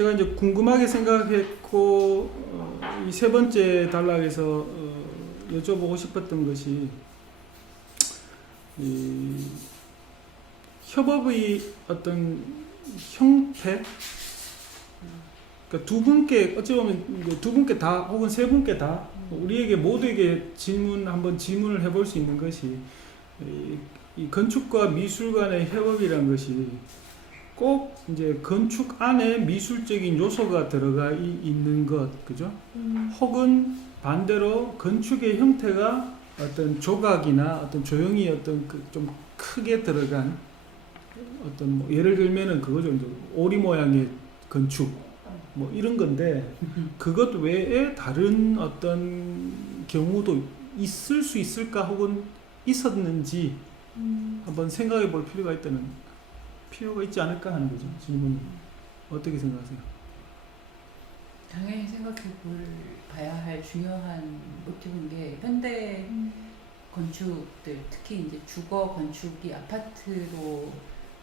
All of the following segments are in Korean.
제가 이제 궁금하게 생각했고 이 세 번째 단락에서 여쭤보고 싶었던 것이 이 협업의 어떤 형태, 그러니까 두 분께 어찌 보면 이제 두 분께 다 혹은 세 분께 다 우리에게 모두에게 한번 질문을 해볼 수 있는 것이 이 건축과 미술 간의 협업이라는 것이 꼭 이제 건축 안에 미술적인 요소가 들어가 있는 것, 그죠? 혹은 반대로 건축의 형태가 어떤 조각이나 어떤 조형이 어떤 좀 크게 들어간 어떤 뭐 예를 들면은 그거죠. 이제 오리 모양의 건축 뭐 이런 건데 그것 외에 다른 어떤 경우도 있을 수 있을까 혹은 있었는지 한번 생각해 볼 필요가 있지 않을까 하는 거죠. 질문이 어떻게 생각하세요? 당연히 봐야 할 중요한 모티브인 게 현대 건축들, 특히 이제 주거 건축이 아파트로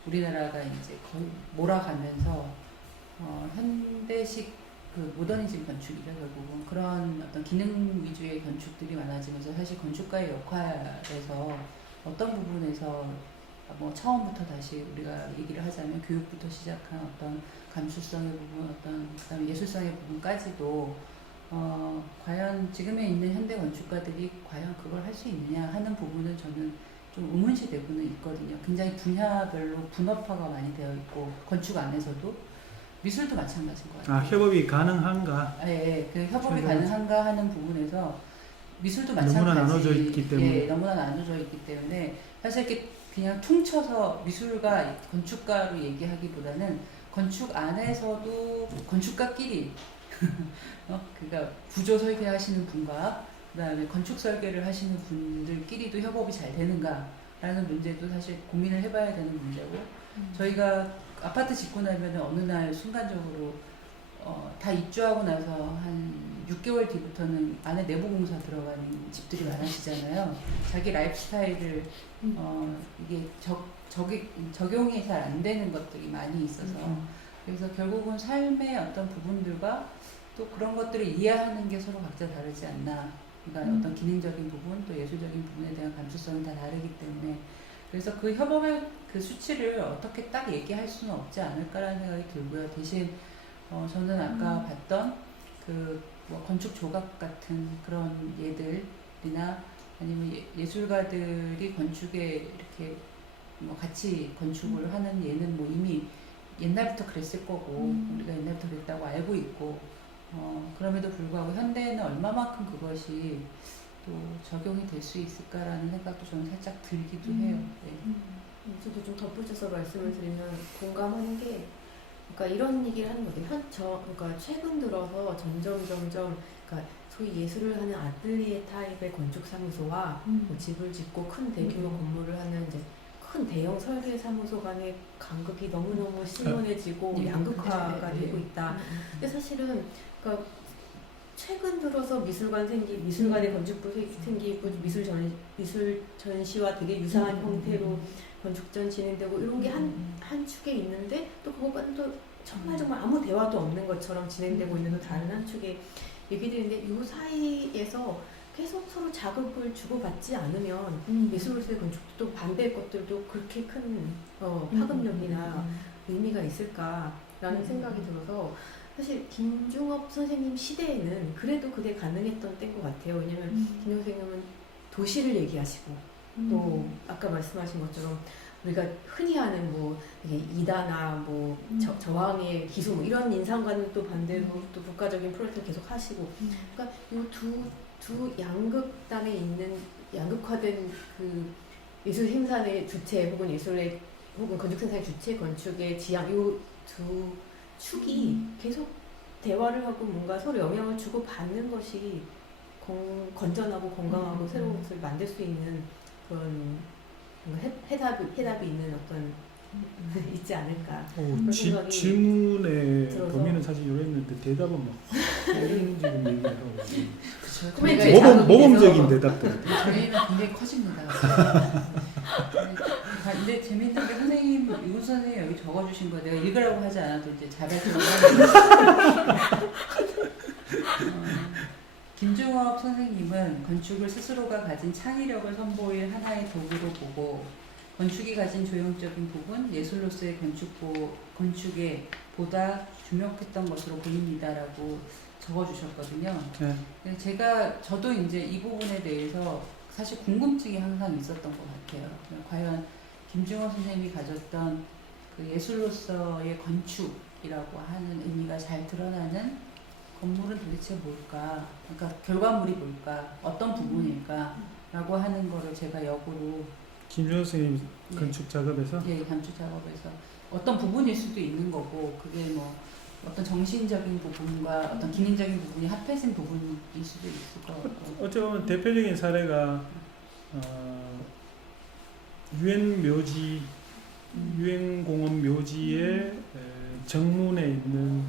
우리나라가 이제 거의 몰아가면서 현대식 그 모더니즘 건축이죠. 결국은 그런 어떤 기능 위주의 건축들이 많아지면서 사실 건축가의 역할에서 어떤 부분에서 뭐 처음부터 다시 우리가 얘기를 하자면 교육부터 시작한 어떤 감수성의 부분, 그다음에 예술성의 부분까지도 과연 지금에 있는 현대 건축가들이 과연 그걸 할 수 있느냐 하는 부분은 저는 좀 의문시되고는 있거든요. 굉장히 분야별로 분업화가 많이 되어 있고 건축 안에서도 미술도 마찬가지인 것 같아요. 협업이 가능한가? 네, 그 협업이 가능한가 하는 부분에서 미술도 너무나 마찬가지. 나눠져 있기 때문에. 예, 너무나 나눠져 있기 때문에 사실 이렇게 그냥 퉁쳐서 미술가, 건축가로 얘기하기보다는 건축 안에서도 건축가끼리 그러니까 구조 설계하시는 분과 그다음에 건축 설계를 하시는 분들끼리도 협업이 잘 되는가라는 문제도 사실 고민을 해봐야 되는 문제고 저희가 아파트 짓고 나면 어느 날 순간적으로 다 입주하고 나서 한 6개월 뒤부터는 안에 내부 공사 들어가는 집들이 많아지잖아요. 자기 라이프 스타일을 이게 적용이 잘 안 되는 것들이 많이 있어서 그래서 결국은 삶의 어떤 부분들과 또 그런 것들을 이해하는 게 서로 각자 다르지 않나. 그러니까 어떤 기능적인 부분 또 예술적인 부분에 대한 감수성은 다 다르기 때문에 그래서 그 협업의 그 수치를 어떻게 딱 얘기할 수는 없지 않을까라는 생각이 들고요. 대신 저는 아까 봤던 뭐 건축 조각 같은 그런 예들이나 아니면 예술가들이 건축에 이렇게 뭐 같이 건축을 하는 예는 뭐 이미 옛날부터 그랬을 거고 우리가 옛날부터 그랬다고 알고 있고 그럼에도 불구하고 현대에는 얼마만큼 그것이 또 적용이 될 수 있을까라는 생각도 저는 살짝 들기도 해요. 네. 저도 좀 덧붙여서 말씀을 드리면 공감하는 게 그러니까 이런 얘기를 하는 거죠. 그러니까 최근 들어서 점점 그러니까 소위 예술을 하는 아틀리에 타입의 건축 사무소와 뭐 집을 짓고 큰 대규모 건물을 하는 이제 큰 대형 설계 사무소 간의 간극이 너무너무 심연해지고 양극화가 되고 있다. 근데 사실은 그러니까 최근 들어서 미술관의 건축부 생기고 미술 전시와 되게 유사한 형태로 건축전 진행되고 이런 게 한 축에 있는데 또 그것과는 또 정말 아무 대화도 없는 것처럼 진행되고 있는 또 다른 한 축의 얘기들인데 이 사이에서 계속 서로 자극을 주고받지 않으면 미술로서의 건축도 또 반대의 것들도 그렇게 큰 파급력이나 의미가 있을까라는 생각이 들어서 사실 김중업 선생님 시대에는 그래도 그게 가능했던 때인 것 같아요. 왜냐면 김중업 선생님은 도시를 얘기하시고 또 아까 말씀하신 것처럼 우리가 흔히 아는 뭐 이다나 뭐 저항의 기수 뭐 이런 인상과는 또 반대로 또 국가적인 프로젝트를 계속 하시고 그러니까 이 두 양극단에 있는 양극화된 그 예술 생산의 주체 혹은 혹은 건축 생산의 주체 건축의 지향 이 두 축이 계속 대화를 하고 뭔가 서로 영향을 주고 받는 것이 건전하고 건강하고 새로운 것을 만들 수 있는 그런 해답이 있는 어떤 있지 않을까. 질문의 들어서. 범위는 사실 이랬는데 대답은 막 이런 지금 얘기하고 그렇죠. 모범적인 대답들. 저희는 굉장히 커집니다. 근데 재밌는 게 선생님, 이군 선생님 여기 적어주신 거 내가 읽으라고 하지 않아도 이제 잘해서 적어놨는데 김중업 선생님은 건축을 스스로가 가진 창의력을 선보일 하나의 도구로 보고 건축이 가진 조형적인 부분, 예술로서의 건축에 보다 주목했던 것으로 보입니다라고 적어주셨거든요. 네. 저도 이제 이 부분에 대해서 사실 궁금증이 항상 있었던 것 같아요. 과연 김중호 선생님이 가졌던 그 예술로서의 건축이라고 하는 의미가 잘 드러나는 건물은 도대체 뭘까? 그러니까 결과물이 뭘까? 어떤 부분일까?라고 하는 거를 제가 역으로 김준호 선생님 건축 작업에서 건축 작업에서 어떤 부분일 수도 있는 거고 그게 뭐 어떤 정신적인 부분과 어떤 기능적인 부분이 합해진 부분일 수도 있을 것 같고. 어찌 보면 대표적인 사례가 유엔공원 묘지의 정문에 있는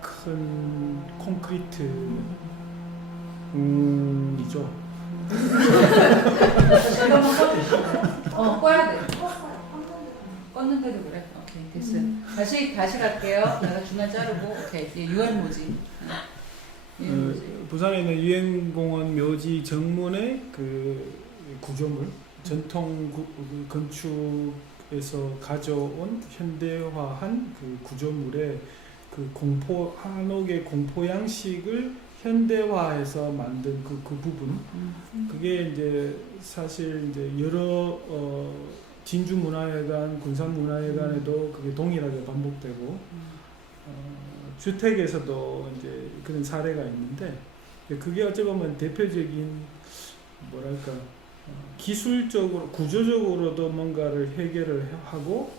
큰 콘크리트 이죠. 꺼야 돼. 껐는데도 그래. 오케이, 됐어. 다시 갈게요. 내가 중간 자르고. 오케이. 유엔모지. 부산에 있는 유엔공원 묘지 정문의 그 구조물, 전통 건축에서 가져온 현대화한 그 구조물의 그 한옥의 공포 양식을 현대화해서 만든 그 부분, 그게 이제 사실 이제 여러 진주문화회관, 군산문화회관에도 그게 동일하게 반복되고 주택에서도 이제 그런 사례가 있는데 그게 어찌 보면 대표적인 뭐랄까 기술적으로 구조적으로도 뭔가를 해결을 하고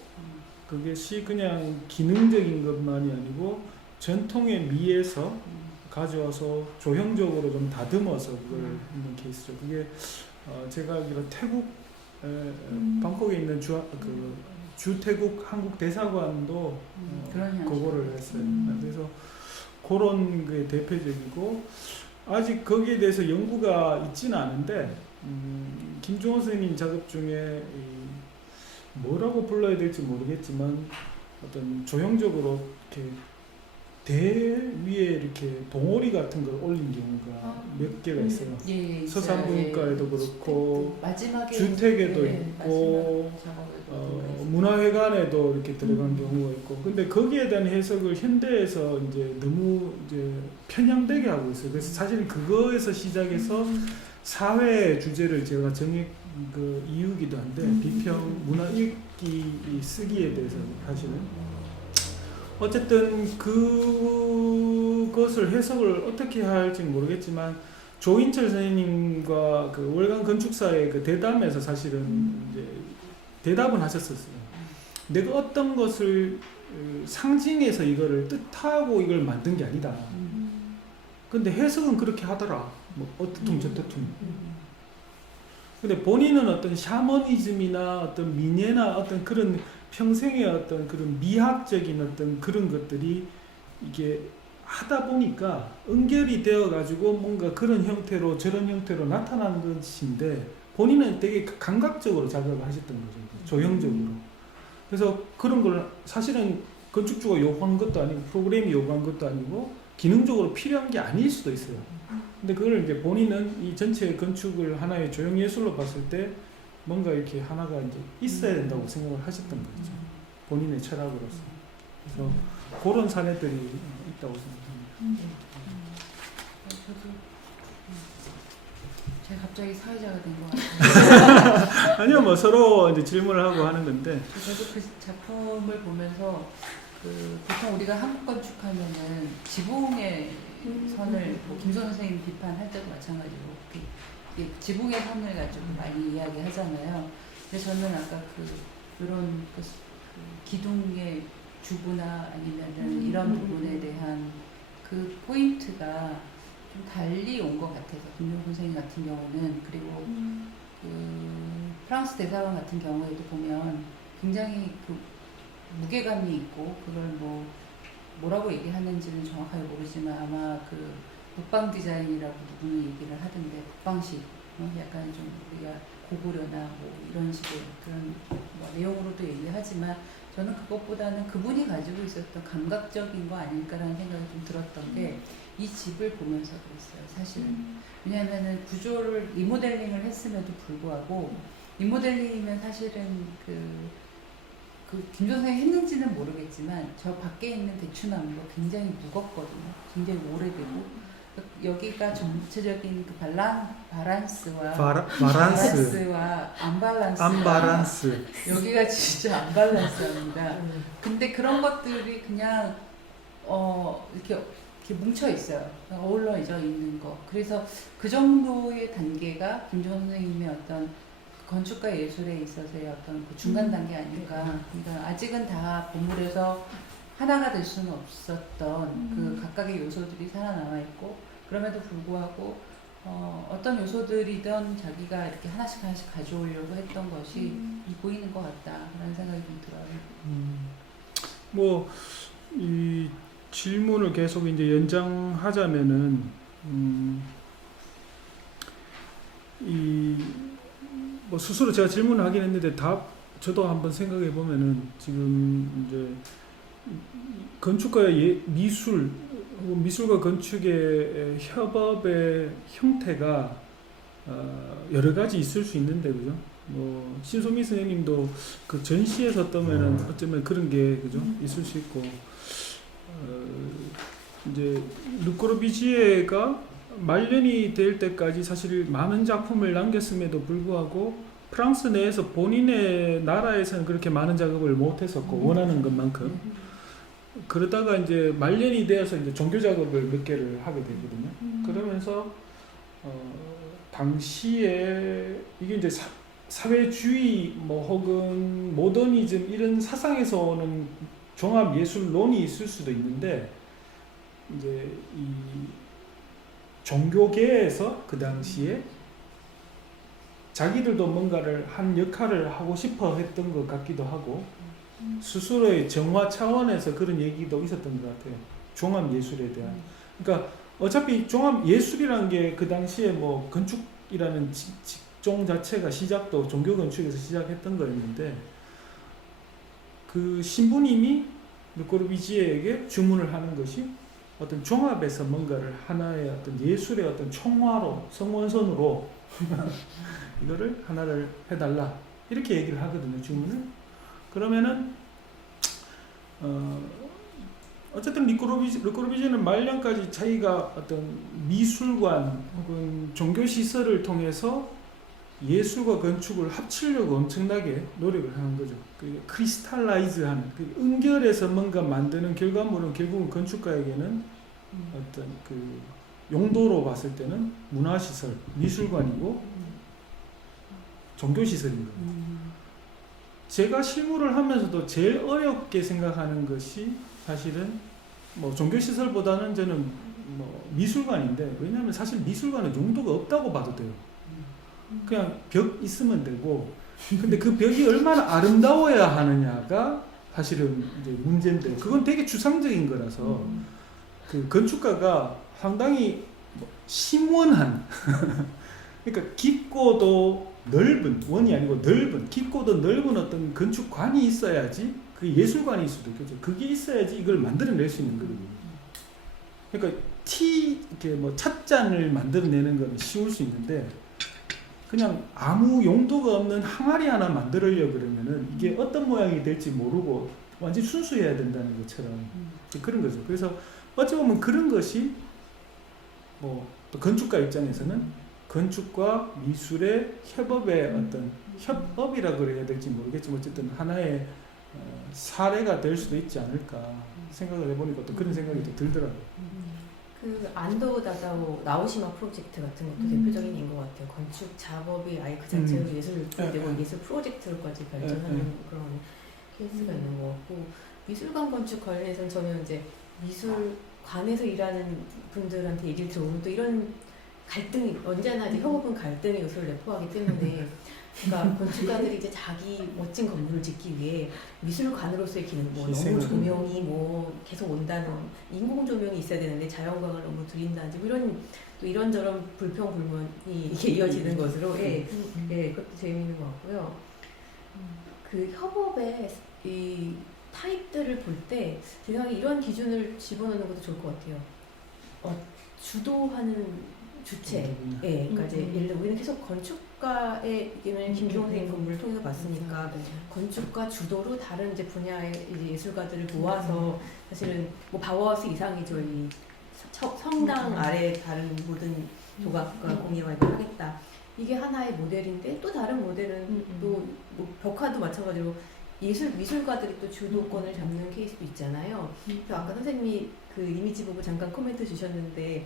그것이 그냥 기능적인 것만이 아니고 전통의 미에서 가져와서 조형적으로 좀 다듬어서 그걸 있는 케이스죠. 그게 제가 알기로 태국 방콕에 있는 주태국 한국 대사관도 그거를 했어요. 그래서 그런 게 대표적이고 아직 거기에 대해서 연구가 있지는 않은데 김중호 선생님 작업 중에 뭐라고 불러야 될지 모르겠지만 어떤 조형적으로 이렇게 대 위에 이렇게 동오리 같은 걸 올린 경우가 몇 개가 있어요. 서산문가에도 그렇고 마지막에 주택에도 있고 문화회관에도 이렇게 들어간 경우가 있고 근데 거기에 대한 해석을 현대에서 이제 너무 이제 편향되게 하고 있어요. 그래서 사실 그거에서 시작해서 사회 주제를 제가 정해 그 이유기도 한데 비평 문화 읽기 쓰기에 대해서 사실은 어쨌든 그것을 해석을 어떻게 할지 모르겠지만 조인철 선생님과 그 월간 건축사의 그 대담에서 사실은 이제 대답은 하셨었어요. 내가 어떤 것을 상징해서 이거를 뜻하고 이걸 만든 게 아니다. 근데 해석은 그렇게 하더라. 뭐 어떻든 저떻든. 근데 본인은 어떤 샤머니즘이나 어떤 민예나 어떤 그런 평생의 어떤 그런 미학적인 어떤 그런 것들이 이게 하다 보니까 연결이 되어 가지고 뭔가 그런 형태로 저런 형태로 나타나는 것인데 본인은 되게 감각적으로 작업을 하셨던 거죠. 조형적으로. 그래서 그런 걸 사실은 건축주가 요구한 것도 아니고 프로그램이 요구한 것도 아니고 기능적으로 필요한 게 아닐 수도 있어요. 근데 그걸 이제 본인은 이 전체 건축을 하나의 조형 예술로 봤을 때 뭔가 이렇게 하나가 이제 있어야 된다고 생각을 하셨던 거죠. 본인의 철학으로서. 그래서 그런 사례들이 있다고 생각합니다. 제가 갑자기 사회자가 된 것 같아요. 아니요, 뭐 서로 이제 질문을 하고 하는 건데. 저도 그 작품을 보면서 보통 우리가 한국 건축하면은 지붕의 선을 뭐 김선 선생님 비판할 때도 마찬가지로 지붕의 선을 가지고 많이 이야기하잖아요. 그래서 저는 아까 이런 기둥의 주부나 아니면은 이런 부분에 대한 그 포인트가 좀 달리 온 것 같아서 김용 선생님 같은 경우는 그리고 프랑스 대사관 같은 경우에도 보면 굉장히 무게감이 있고 그걸 뭐라고 얘기하는지는 정확하게 모르지만 아마 북방 디자인이라고 누구는 얘기를 하던데 북방식 약간 좀 우리가 고구려나 뭐 이런 식의 그런 뭐 내용으로도 얘기하지만 저는 그것보다는 그분이 가지고 있었던 감각적인 거 아닐까라는 생각이 좀 들었던 게 이 집을 보면서 그랬어요. 사실은. 왜냐하면은 구조를 리모델링을 했음에도 불구하고 리모델링이면 사실은 그 김종성이 했는지는 모르겠지만 저 밖에 있는 대추나무가 굉장히 무겁거든요. 굉장히 오래되고 여기가 전체적인 그 바란스와 바란스와 안바란스 여기가 진짜 안밸런스합니다. 근데 그런 것들이 그냥 이렇게 뭉쳐 있어요. 어우러져 있는 거. 그래서 그 정도의 단계가 김종성 선생님의 어떤 건축가 예술에 있어서의 어떤 그 중간 단계 아닐까. 그러니까 아직은 다 보물에서 하나가 될 수는 없었던 그 각각의 요소들이 살아남아 있고 그럼에도 불구하고 어떤 요소들이든 자기가 이렇게 하나씩 가져오려고 했던 것이 보이는 것 같다라는 생각이 좀 들어요. 뭐 이 질문을 계속 이제 연장하자면은 뭐 스스로 제가 질문을 하긴 했는데 저도 한번 생각해 보면은 지금 이제 건축가의 미술 혹은 미술과 건축의 협업의 형태가 여러 가지 있을 수 있는데 그죠? 뭐 신소미 선생님도 그 전시에서 떠면은 어쩌면 그런 게 그죠? 있을 수 있고 이제 르꼬르비지에가 말년이 될 때까지 사실 많은 작품을 남겼음에도 불구하고 프랑스 내에서 본인의 나라에서는 그렇게 많은 작업을 못했었고 원하는 것만큼 그러다가 이제 말년이 되어서 이제 종교 작업을 몇 개를 하게 되거든요. 그러면서 당시에 이게 이제 사회주의 뭐 혹은 모더니즘 이런 사상에서 오는 종합 예술론이 있을 수도 있는데 이제 이 종교계에서 그 당시에 자기들도 뭔가를 한 역할을 하고 싶어 했던 것 같기도 하고 스스로의 정화 차원에서 그런 얘기도 있었던 것 같아요. 종합 예술에 대한. 그러니까 어차피 종합 예술이라는 게 그 당시에 뭐 건축이라는 직종 자체가 시작도 종교 건축에서 시작했던 거였는데 그 신부님이 르꼬르비지에에게 주문을 하는 것이 어떤 종합에서 뭔가를 하나의 어떤 예술의 어떤 총화로 성원선으로 이거를 하나를 해달라 이렇게 얘기를 하거든요. 주문을. 그러면은 어쨌든 르꼬르비제는 말년까지 자기가 어떤 미술관 혹은 종교 시설을 통해서 예술과 건축을 합치려고 엄청나게 노력을 하는 거죠. 그 크리스탈라이즈하는 그 은결해서 뭔가 만드는 결과물은 결국은 건축가에게는 어떤 그 용도로 봤을 때는 문화시설, 미술관이고 종교시설인 거예요. 제가 실무를 하면서도 제일 어렵게 생각하는 것이 사실은 뭐 종교시설보다는 저는 뭐 미술관인데 왜냐하면 사실 미술관은 용도가 없다고 봐도 돼요. 그냥 벽 있으면 되고 근데 그 벽이 얼마나 아름다워야 하느냐가 사실은 이제 문제인데 그건 되게 추상적인 거라서 그 건축가가 상당히 심원한 그러니까 깊고도 넓은 원이 아니고 넓은 깊고도 넓은 어떤 건축관이 있어야지 그 예술관일 수도 있겠죠. 그게 있어야지 이걸 만들어낼 수 있는 거거든요. 그러니까 이렇게 뭐 찻잔을 만들어내는 건 쉬울 수 있는데 그냥 아무 용도가 없는 항아리 하나 만들려고 그러면은 이게 어떤 모양이 될지 모르고 완전 순수해야 된다는 것처럼 그런 거죠. 그래서 어찌 보면 그런 것이 뭐 또 건축가 입장에서는 건축과 미술의 협업의 어떤 협업이라 그래야 될지 모르겠지만 어쨌든 하나의 사례가 될 수도 있지 않을까 생각을 해보니까 또 그런 생각이 또 들더라고요. 그 안도 다다오 나오시마 프로젝트 같은 것도 대표적인 인 것 같아요. 건축 작업이 아예 그 자체로 예술을 되고 예술 프로젝트로까지 발전하는 그런 케이스가 있는 것 같고 미술관 건축 관련해서는 저는 이제 미술관에서 일하는 분들한테 얘기를 들어보면 또 이런 갈등이 언제나 이제 협업은 갈등의 요소를 내포하기 때문에 그러니까 건축가들이 이제 자기 멋진 건물을 짓기 위해 미술관으로서의 기능, 뭐 너무 조명이 뭐 계속 온다는 인공 조명이 있어야 되는데 자연광을 너무 들인다든지 뭐 이런 또 이런저런 불평불만이 이게 이어지는 것으로 예, 예, 그것도 재미있는 것 같고요. 그 협업의 이 타입들을 볼 때 제가 이런 기준을 집어넣는 것도 좋을 것 같아요. 주도하는 주체. 예, 그러니까 이제 예를 들어 우리는 계속 건축가의 의견을 김기용 선생님 본문을 통해서 봤으니까 건축가 주도로 다른 이제 분야의 이제 예술가들을 모아서 사실은 뭐 바우하우스 이상이죠. 이 성당 아래 다른 모든 조각과 공예활동 하겠다. 이게 하나의 모델인데 또 다른 모델은 또 뭐 벽화도 마찬가지로 미술가들이 또 주도권을 잡는 케이스도 있잖아요. 그래서 아까 선생님이 그 이미지 보고 잠깐 코멘트 주셨는데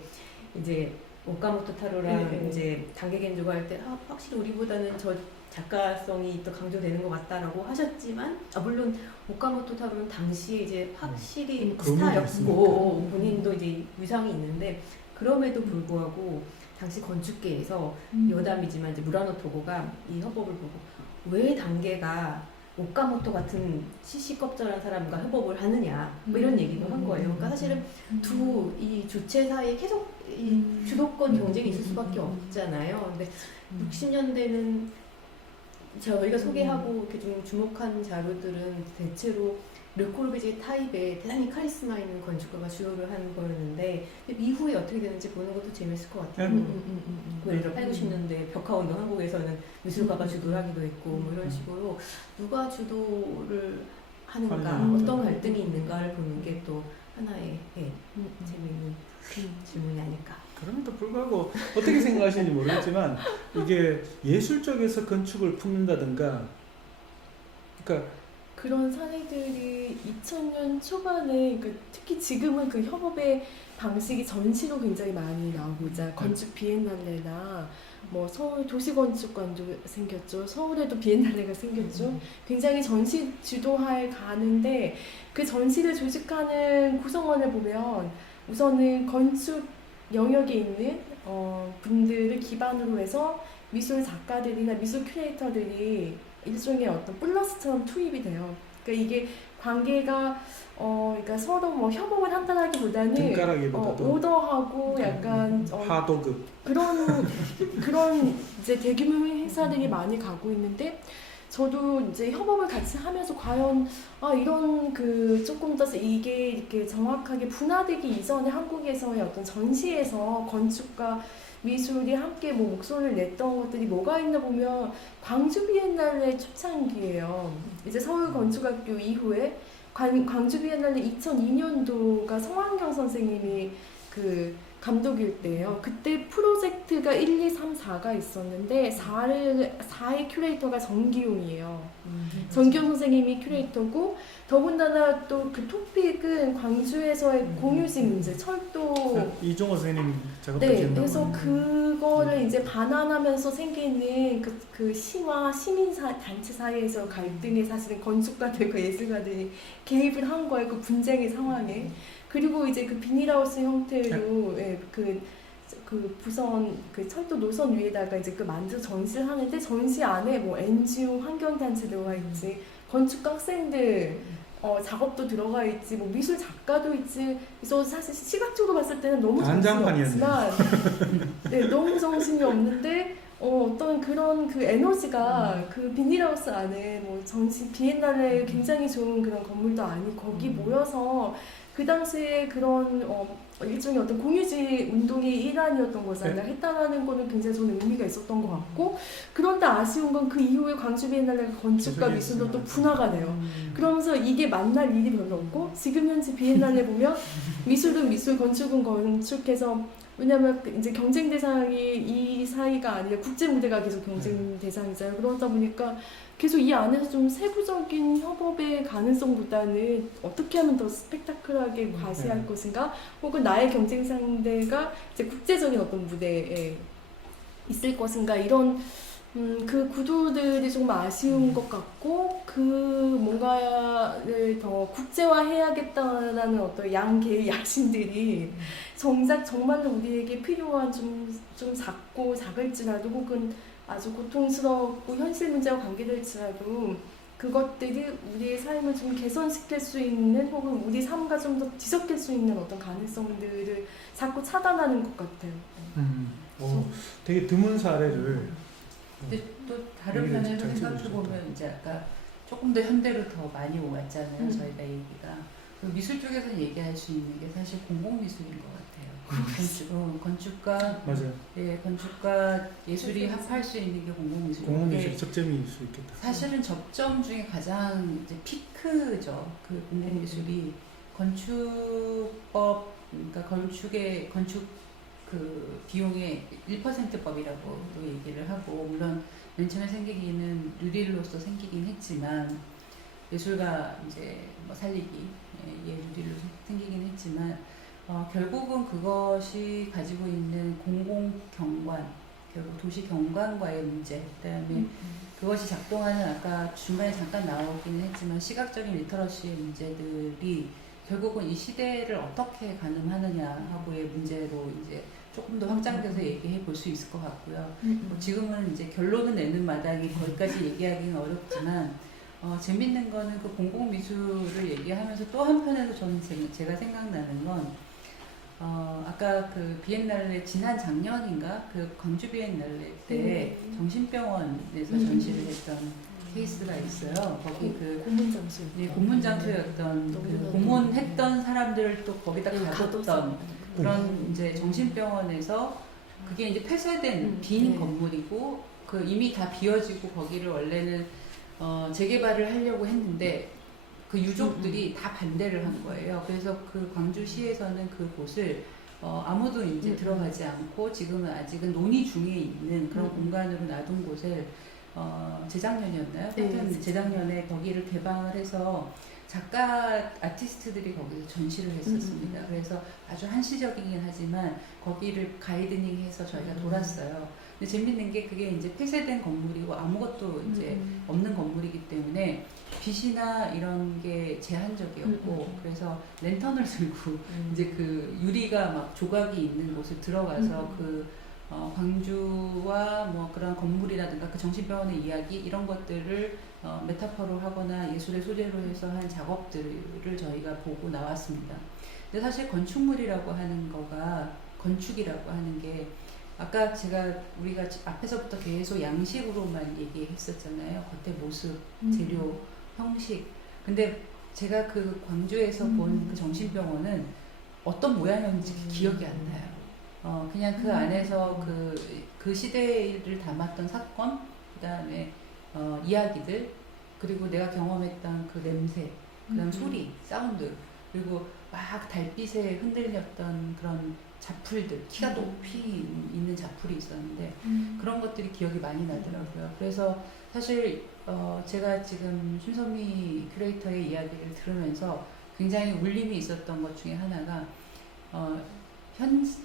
이제 오카모토 타로랑 이제 단계 gen조가 할 때 확실히 우리보다는 저 작가성이 또 강조되는 것 같다라고 하셨지만 물론 오카모토 타로는 당시에 이제 확실히 스타였고 본인도 이제 위상이 있는데 그럼에도 불구하고 당시 건축계에서 여담이지만 이제 무라노 토고가 이 협업을 보고 왜 단계가 오카모토 같은 시시껍절한 사람과 협업을 하느냐 뭐 이런 얘기도 한 거예요. 그러니까 사실은 두 이 주체 사이에 계속 이 주도권 경쟁이 있을 수밖에 없잖아요. 근데 60년대는 저희가 소개하고 이렇게 좀 주목한 자료들은 대체로 르코르비제 타입의 대단히 카리스마 있는 건축가가 주도를 한 거였는데 이후에 어떻게 되는지 보는 것도 재밌을 것 같아요. 예를 들어 8, 90년대 벽화운동 한국에서는 미술가가 주도를 하기도 했고 뭐 이런 식으로 누가 주도를 하는가 어떤 갈등이 있는가를 보는 게 또 하나의 재미있는 질문이 아닐까. 그럼에도 불구하고 어떻게 생각하시는지 모르겠지만 이게 예술 쪽에서 건축을 품는다든가 그러니까 그런 사례들이 2000년 초반에 특히 지금은 그 협업의 방식이 전시로 굉장히 많이 나오고자 건축 비엔날레나 뭐 서울 도시건축관도 생겼죠. 서울에도 비엔날레가 생겼죠. 굉장히 전시 주도할 가는데 그 전시를 조직하는 구성원을 보면 우선은 건축 영역에 있는 분들을 기반으로 해서 미술 작가들이나 미술 큐레이터들이 일종의 어떤 플러스처럼 투입이 돼요. 그러니까 이게 관계가 그러니까 서로 뭐 협업을 한다기보다는 등가라기보다도 오더하고 약간 하도급 그런 이제 대규모 행사들이 많이 가고 있는데 저도 이제 협업을 같이 하면서 과연 이런 그 조금 더 이게 이렇게 정확하게 분화되기 이전에 한국에서의 어떤 전시에서 건축과 미술이 함께 뭐 목소리를 냈던 것들이 뭐가 있나 보면 광주 비엔날레 초창기예요. 이제 서울 건축학교 이후에 광주 비엔날레 2002년도가 성환경 선생님이 그 감독일 때예요. 그때 프로젝트가 1, 2, 3, 4가 있었는데 4의 큐레이터가 정기용이에요. 정기용 선생님이 큐레이터고 더군다나 또 그 토픽은 광주에서의 공유지 문제, 철도 이종호 선생님 작업하셨나요? 네, 그래서 그거를 이제 반환하면서 생기는 그 시와 시민 단체 사이에서 갈등에 사실은 건축가들과 예술가들이 개입을 한 거예요. 그 분쟁의 상황에. 그리고 이제 그 비닐하우스 형태로 그 부선 그 철도 노선 위에다가 이제 그 만들어 전시를 하는데 전시 안에 뭐 NGO 환경단체 들어가 있지, 건축가 학생들 작업도 들어가 있지, 뭐 미술 작가도 있지. 그래서 사실 시각적으로 봤을 때는 너무 정신이 없지만, 네, 너무 정신이 없는데 어떤 그런 그 에너지가 그 비닐하우스 안에 뭐 전시 비엔날레 굉장히 좋은 그런 건물도 아니고 거기 모여서 그 당시에 그런 일종의 어떤 공유지 운동의 일환이었던 거잖아요. 했다라는 거는 굉장히 저는 의미가 있었던 것 같고, 그런데 아쉬운 건 그 이후에 광주 비엔날레가 건축과 미술로 또 분화가 돼요. 그러면서 이게 만날 일이 별로 없고, 지금 현재 비엔날레 보면 미술은 미술, 건축은 건축해서, 왜냐면 이제 경쟁 대상이 이 사이가 아니라 국제 무대가 계속 경쟁 대상이잖아요. 그러다 보니까 계속 이 안에서 좀 세부적인 협업의 가능성보다는 어떻게 하면 더 스펙타클하게 과시할 것인가, 혹은 나의 경쟁 상대가 이제 국제적인 어떤 무대에 있을 것인가, 이런 그 구도들이 좀 아쉬운 것 같고, 그 뭔가를 더 국제화해야겠다라는 어떤 양계의 야심들이 정작 정말로 우리에게 필요한 좀 작고 작을지라도, 혹은 아주 고통스럽고 현실 문제와 관계될지라도 그것들이 우리의 삶을 좀 개선시킬 수 있는 혹은 우리 삶과 좀 더 지속될 수 있는 어떤 가능성들을 자꾸 차단하는 것 같아요. 되게 드문 사례를 근데 또 다른 얘기를 면에서 잘 생각해 찍어주셨다. 보면 이제 아까 조금 더 현대로 더 많이 왔잖아요. 음. 저희가 얘기가 그 미술 쪽에서 얘기할 수 있는 게 사실 공공미술인 것 같아요. 건축과 맞아요. 예, 건축과 예술이 합할 수 있는 게 공공미술인데 공원미술 접점일 수 있겠다. 사실은 접점 중에 가장 이제 피크죠. 그 공공미술이 건축법, 그러니까 건축 그 비용의 1%법이라고 또 얘기를 하고, 물론 맨 처음에 생기기는 누릴로서 생기긴 했지만, 예술가 이제 뭐 살리기, 예, 누릴로 생기긴 했지만, 결국은 그것이 가지고 있는 공공경관, 결국 도시 경관과의 문제, 그다음에 그것이 작동하는 아까 중간에 잠깐 나오기는 했지만 시각적인 리터러시의 문제들이 결국은 이 시대를 어떻게 가늠하느냐 하고의 문제로 이제 조금 더 확장돼서 얘기해 볼 수 있을 것 같고요. 뭐 지금은 이제 결론을 내는 마당에 거기까지 얘기하기는 어렵지만 재밌는 거는 그 공공미술을 얘기하면서 또 한편에서 저는 제가 생각나는 건 아까 그 비엔날레 지난 작년인가 그 광주 비엔날레 때 정신병원에서 전시를 했던 케이스가 있어요. 거기 그 고문장수. 고문장수였던 그 고문했던 사람들을 또 거기다 가뒀던 그런 이제 정신병원에서 그게 이제 폐쇄된 빈 네. 건물이고 그 이미 다 비어지고 거기를 원래는 재개발을 하려고 했는데 그 유족들이 다 반대를 한 거예요. 그래서 그 광주시에서는 그곳을 아무도 이제 들어가지 않고 지금은 아직은 논의 중에 있는 그런 공간으로 놔둔 곳을 재작년이었나요? 네, 하여튼 재작년에 거기를 개방을 해서 작가 아티스트들이 거기서 전시를 했었습니다. 그래서 아주 한시적이긴 하지만 거기를 가이드닝해서 저희가 돌았어요. 근데 재밌는 게 그게 이제 폐쇄된 건물이고 아무것도 이제 없는 건물이기 때문에 빛이나 이런 게 제한적이었고 그래서 랜턴을 들고 이제 그 유리가 막 조각이 있는 곳에 들어가서 그 광주와 뭐 그런 건물이라든가 그 정신병원의 이야기 이런 것들을 메타포로 하거나 예술의 소재로 해서 한 작업들을 저희가 보고 나왔습니다. 근데 사실 건축물이라고 하는 거가 건축이라고 하는 게 아까 우리가 앞에서부터 계속 양식으로만 얘기했었잖아요. 겉의 모습, 재료, 형식. 근데 제가 그 광주에서 본 그 정신병원은 어떤 모양이었는지 기억이 안 나요. 그냥 그 안에서 그 시대를 담았던 사건, 그 다음에 이야기들, 그리고 내가 경험했던 그 냄새, 그 다음 소리, 사운드, 그리고 막 달빛에 흔들렸던 그런 자풀들, 키가 높이 있는 자풀이 있었는데 그런 것들이 기억이 많이 나더라고요. 그래서 사실 제가 지금 신선미 큐레이터의 이야기를 들으면서 굉장히 울림이 있었던 것 중에 하나가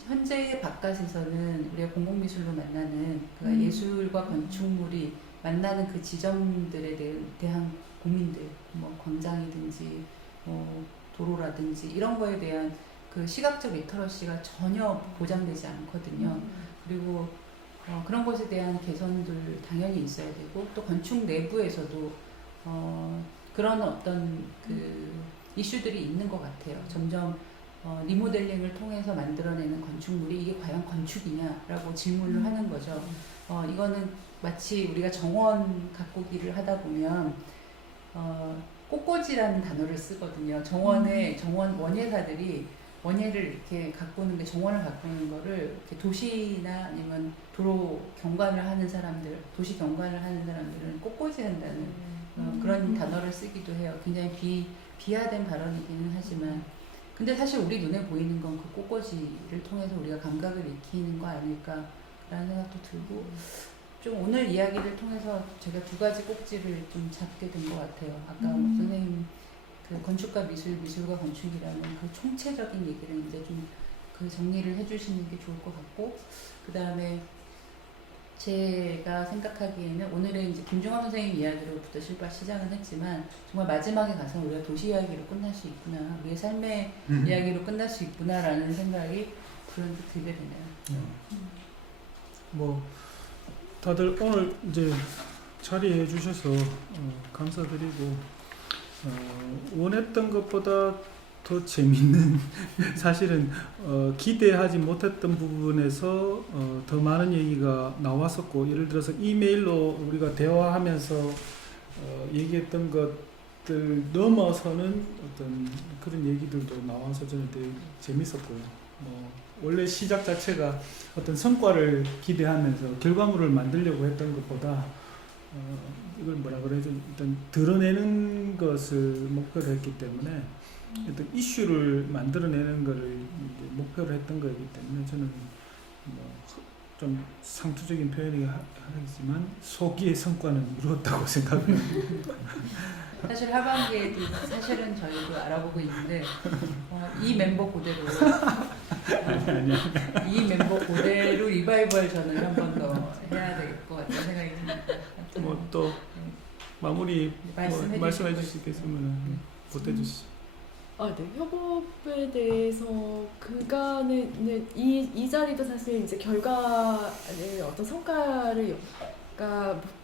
현재의 바깥에서는 우리가 공공미술로 만나는 그 예술과 건축물이 만나는 그 지점들에 대한 고민들, 뭐 광장이든지 뭐 도로라든지 이런 거에 대한 그 시각적 리터러시가 전혀 보장되지 않거든요. 그리고 그런 것에 대한 개선들 당연히 있어야 되고 또 건축 내부에서도 그런 어떤 그 이슈들이 있는 것 같아요. 점점 리모델링을 통해서 만들어내는 건축물이 이게 과연 건축이냐라고 질문을 하는 거죠. 이거는 마치 우리가 정원 가꾸기를 하다 보면 꽃꽂이라는 단어를 쓰거든요. 정원 원예사들이 원예를 이렇게 가꾸는데 정원을 가꾸는 거를 이렇게 도시나 아니면 도로 경관을 하는 사람들, 도시 경관을 하는 사람들은 꽃꽂이 한다는 그런 단어를 쓰기도 해요. 굉장히 비하된 발언이기는 하지만 근데 사실 우리 눈에 보이는 건 그 꽃꽂이를 통해서 우리가 감각을 익히는 거 아닐까라는 생각도 들고 좀 오늘 이야기를 통해서 제가 두 가지 꼭지를 좀 잡게 된 것 같아요. 아까 선생님 그 건축과 미술과 건축이라는 그 총체적인 얘기를 이제 좀 그 정리를 해주시는 게 좋을 것 같고 그 다음에 제가 생각하기에는 오늘은 이제 김중환 선생님 이야기로부터 시작은 했지만 정말 마지막에 가서 우리가 도시 이야기로 끝날 수 있구나, 우리의 삶의 이야기로 끝날 수 있구나라는 생각이 불현듯 들게 되네요. 뭐 다들 오늘 이제 자리해 주셔서 감사드리고 원했던 것보다 더 재밌는 사실은 기대하지 못했던 부분에서 더 많은 얘기가 나왔었고 예를 들어서 이메일로 우리가 대화하면서 얘기했던 것들 넘어서는 어떤 그런 얘기들도 나와서 저는 되게 재밌었고요. 원래 시작 자체가 어떤 성과를 기대하면서 결과물을 만들려고 했던 것보다 이걸 뭐라 그래야죠? 일단 드러내는 것을 목표로 했기 때문에 어떤 이슈를 만들어내는 것을 이제 목표로 했던 거이기 때문에 저는 좀 상투적인 표현이긴 하지만 소기의 성과는 이루었다고 생각합니다. 사실 하반기에도 사실은 저희도 알아보고 있는데 이 멤버 그대로 이 멤버 그대로 리바이벌 저는 한 번 더 해야 될 것 같다는 생각이 듭니다. 뭐 또 마무리 말씀해 주실 게 있으면 보태 주시죠. 네. 협업에 대해서 그간은 이 자리도 사실 이제 결과를 어떤 성과가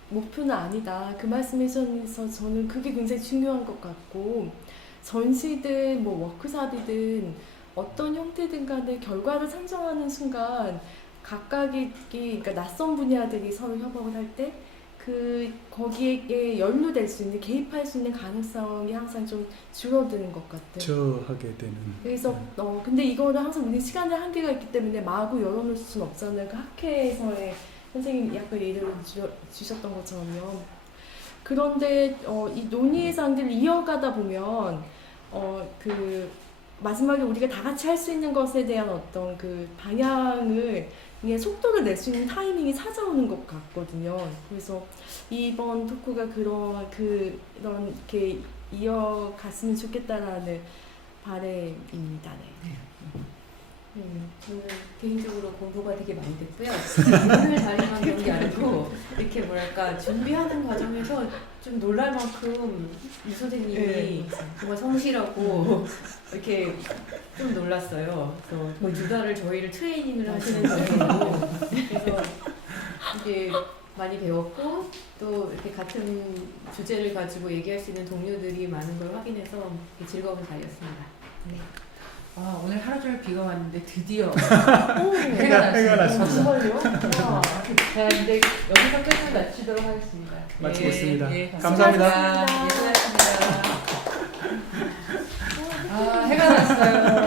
목표는 아니다. 그 말씀하셔서 저는 그게 굉장히 중요한 것 같고 전시든 뭐 워크샵이든 어떤 형태든 간에 결과를 상정하는 순간 각각의 그러니까 낯선 분야들이 서로 협업을 할 때 거기에 연루될 수 있는 개입할 수 있는 가능성이 항상 좀 줄어드는 것 같아요. 저하게 되는. 그래서 근데 이거는 항상 우리 시간의 한계가 있기 때문에 마구 열어놓을 수는 없잖아요. 그 학회에서의 선생님이 약간 예를 주셨던 것처럼요. 그런데 이 논의의 장들을 이어가다 보면 그 마지막에 우리가 다 같이 할 수 있는 것에 대한 어떤 그 방향을 속도를 낼 수 있는 타이밍이 찾아오는 것 같거든요. 그래서 이번 토크가 그런 이렇게 이어갔으면 좋겠다라는 바람입니다. 저는 개인적으로 공부가 되게 많이 됐고요. 오늘 자리만 그런 게 아니고 이렇게 뭐랄까 준비하는 과정에서 좀 놀랄 만큼 유 선생님이 정말 성실하고 이렇게 좀 놀랐어요. 그래서 거의 두 달을 저희를 트레이닝을 하시는 거예요. 그래서 이게 많이 배웠고 또 이렇게 같은 주제를 가지고 얘기할 수 있는 동료들이 많은 걸 확인해서 즐거운 자리였습니다. 네. 오늘 하루 종일 비가 왔는데 드디어 해가 났습니다. 정말요? 자, 이제 여기서 끝을 마치도록 하겠습니다. 마치겠습니다. 예, 감사합니다. 예, 수고하셨습니다. 해가 났어요.